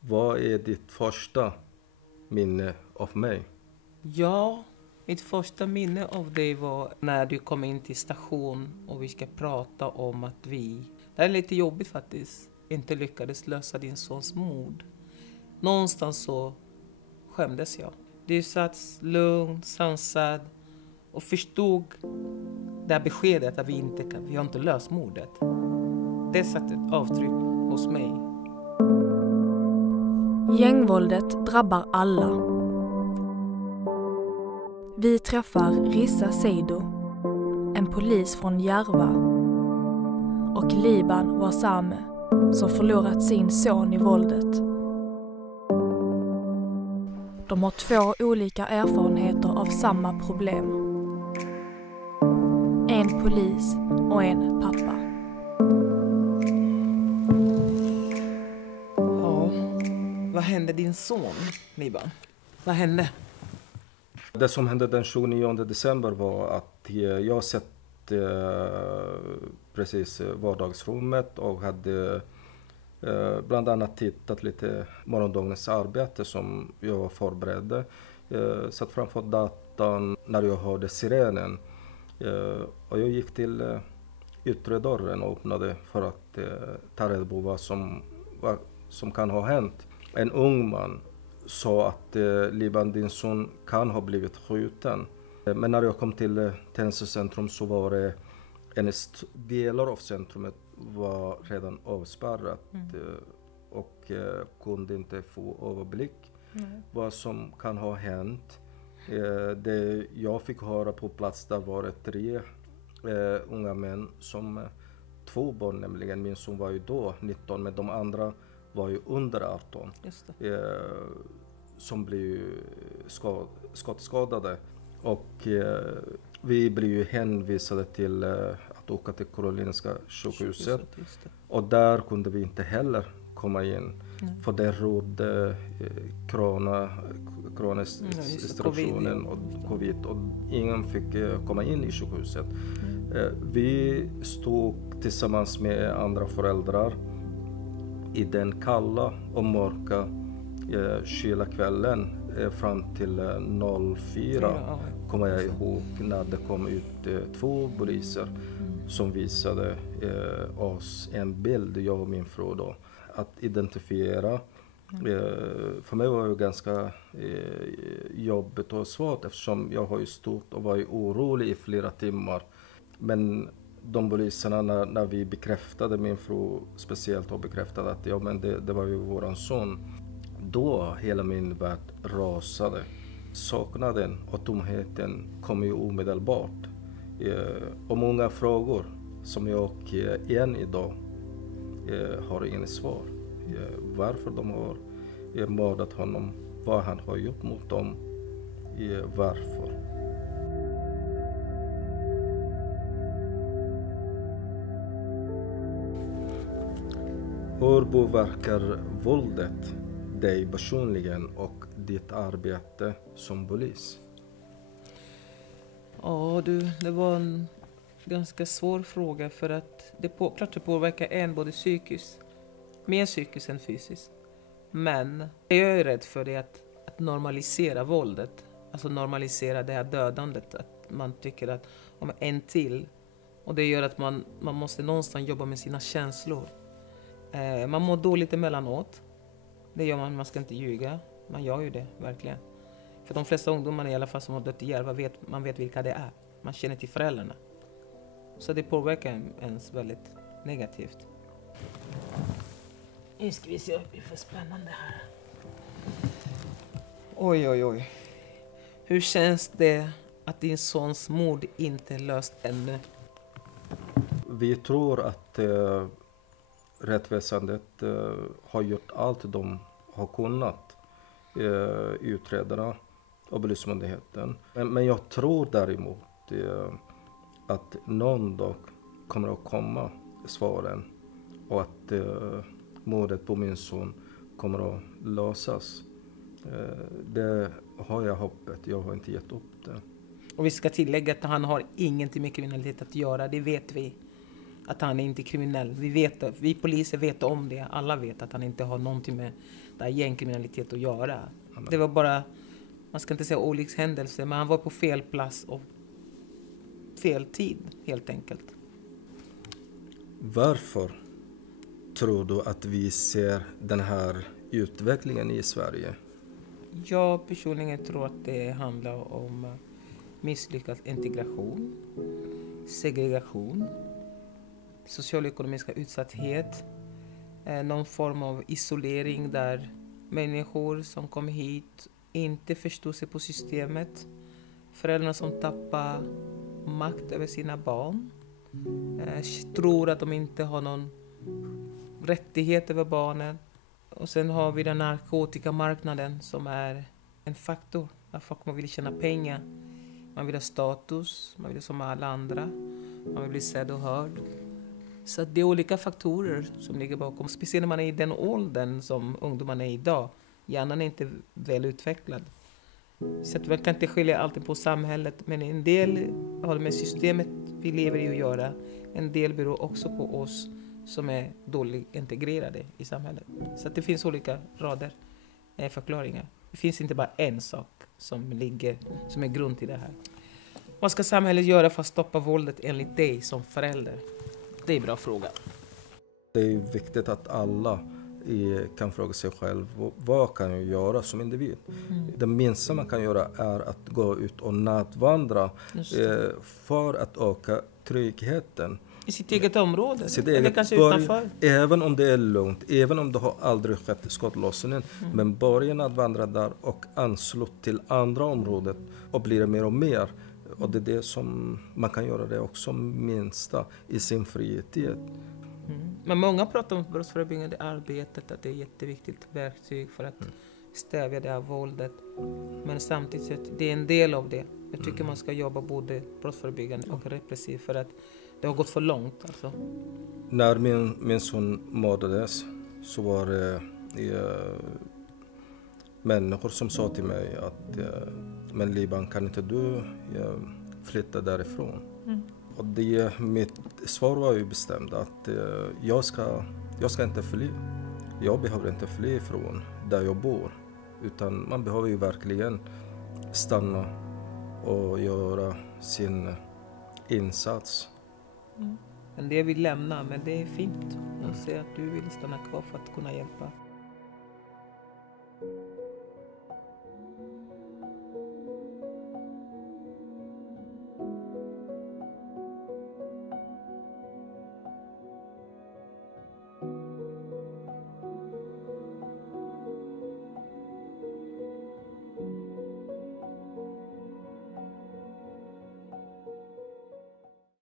Vad är ditt första minne av mig? Ja, mitt första minne av dig var när du kom in till station och vi ska prata om att vi, det är lite jobbigt faktiskt, inte lyckades lösa din sons mord. Någonstans så skämdes jag. Du satt lugn, sansad och förstod det här beskedet att vi har inte löst mordet. Det satte ett avtryck hos mig. Gängvåldet drabbar alla. Vi träffar Rissa Seido, en polis från Järva, och Liban Ouassame som förlorat sin son i våldet. De har 2 olika erfarenheter av samma problem. En polis och en pappa. Ja, vad hände din son, Liban? Vad hände? Det som hände den 29 december var att jag sett precis vardagsrummet och hade bland annat tittat lite morgondagens arbete som jag förberedde. Satt framför datorn när jag hörde sirenen. Och jag gick till yttre dörren och öppnade för att ta reda på vad som kan ha hänt. En ung man sa att Liban, din son, kan ha blivit skjuten. Men när jag kom till Tensta centrum så var det delar av centrumet var redan avspärrat och kunde inte få överblick vad som kan ha hänt. Det jag fick höra på plats där var det 3 unga män som 2 barn, nämligen min son var ju då 19 men de andra var ju under 18. Just det. Som blev skottskadade och vi blev ju hänvisade till att åka till Karolinska sjukhuset och där kunde vi inte heller komma in för det rådde coronarestriktionen och covid och ingen fick komma in i sjukhuset. Vi stod tillsammans med andra föräldrar i den kalla och mörka kyla kvällen fram till 04 kommer jag ihåg när det kom ut 2 poliser som visade oss en bild, jag och min fru då, att identifiera. För mig var det ganska jobbigt och svårt eftersom jag har ju stått och varit orolig i flera timmar. Men de poliserna när vi bekräftade, min fru speciellt har bekräftat att ja, men det var ju våran son. Då hela min värld rasade. Saknaden och tomheten kom ju omedelbart. Och många frågor som jag än idag har ingen svar. Varför de har mördat honom, vad han har gjort mot dem, varför. Hur påverkar våldet dig personligen och ditt arbete som polis? Ja du, det var en ganska svår fråga för att klart det påverkar en både psykiskt, mer psykiskt än fysiskt. Men jag är rädd för det att normalisera våldet, alltså normalisera det här dödandet, att man tycker att om en till, och det gör att man måste någonstans jobba med sina känslor. Man mår dåligt emellanåt. Det gör man ska inte ljuga. Man gör ju det, verkligen. För de flesta ungdomarna i alla fall som har dött i Järva man vet vilka det är. Man känner till föräldrarna. Så det påverkar ens väldigt negativt. Nu ska vi se, det blir för spännande här. Oj. Hur känns det att din sons mord inte är löst ännu? Vi tror att rättsväsendet har gjort allt de har kunnat, utredarna och polismyndigheten. Men jag tror däremot att någon dag kommer att komma svaren och att mordet på min son kommer att lösas. Det har jag hoppet, jag har inte gett upp det. Och vi ska tillägga att han har ingenting med kriminalitet att göra, det vet vi. Att han är inte kriminell. Vi poliser vet om det. Alla vet att han inte har någonting med det här gängkriminalitet att göra. Det var bara, man ska inte säga olyckshändelse, men han var på fel plats och fel tid helt enkelt. Varför tror du att vi ser den här utvecklingen i Sverige? Jag personligen tror att det handlar om misslyckad integration, segregation, socioekonomiska utsatthet, någon form av isolering där människor som kommer hit inte förstår sig på systemet, föräldrar som tappar makt över sina barn, tror att de inte har någon rättighet över barnen. Och sen har vi den narkotikamarknaden som är en faktor. Där folk vill tjäna pengar. Man vill ha status, man vill som alla andra. Man vill bli sedd och hörd. Så det är olika faktorer som ligger bakom. Speciellt när man är i den åldern som ungdomarna är idag. Hjärnan är inte väl utvecklad. Så att man kan inte skilja allting på samhället. Men en del har med systemet vi lever i att göra. En del beror också på oss som är dåligt integrerade i samhället. Så att det finns olika rader förklaringar. Det finns inte bara en sak som är grund till det här. Vad ska samhället göra för att stoppa våldet enligt dig som förälder? Det är en bra fråga. Det är viktigt att alla kan fråga sig själv, vad kan jag göra som individ? Det minsta man kan göra är att gå ut och nattvandra för att öka tryggheten. I sitt eget område? Eller kanske utanför? Även om det är lugnt, även om det har aldrig skett skottlossningen. Men börja att vandra där och ansluta till andra områden och blir det mer och mer. Och det är det som man kan göra det också minsta i sin fritid. Men många pratar om brottsförebyggande arbetet, att det är ett jätteviktigt verktyg för att stävja det här våldet. Men samtidigt, det är en del av det. Jag tycker man ska jobba både brottsförebyggande och repressivt för att det har gått för långt. Alltså. När min son mördades så var det människor som sa till mig att men Liban, kan inte du flytta därifrån? Och mitt svar var ju bestämt att jag ska inte fly. Jag behöver inte fly från där jag bor. Utan man behöver ju verkligen stanna och göra sin insats. En del vill lämna, men det är fint att se att du vill stanna kvar för att kunna hjälpa.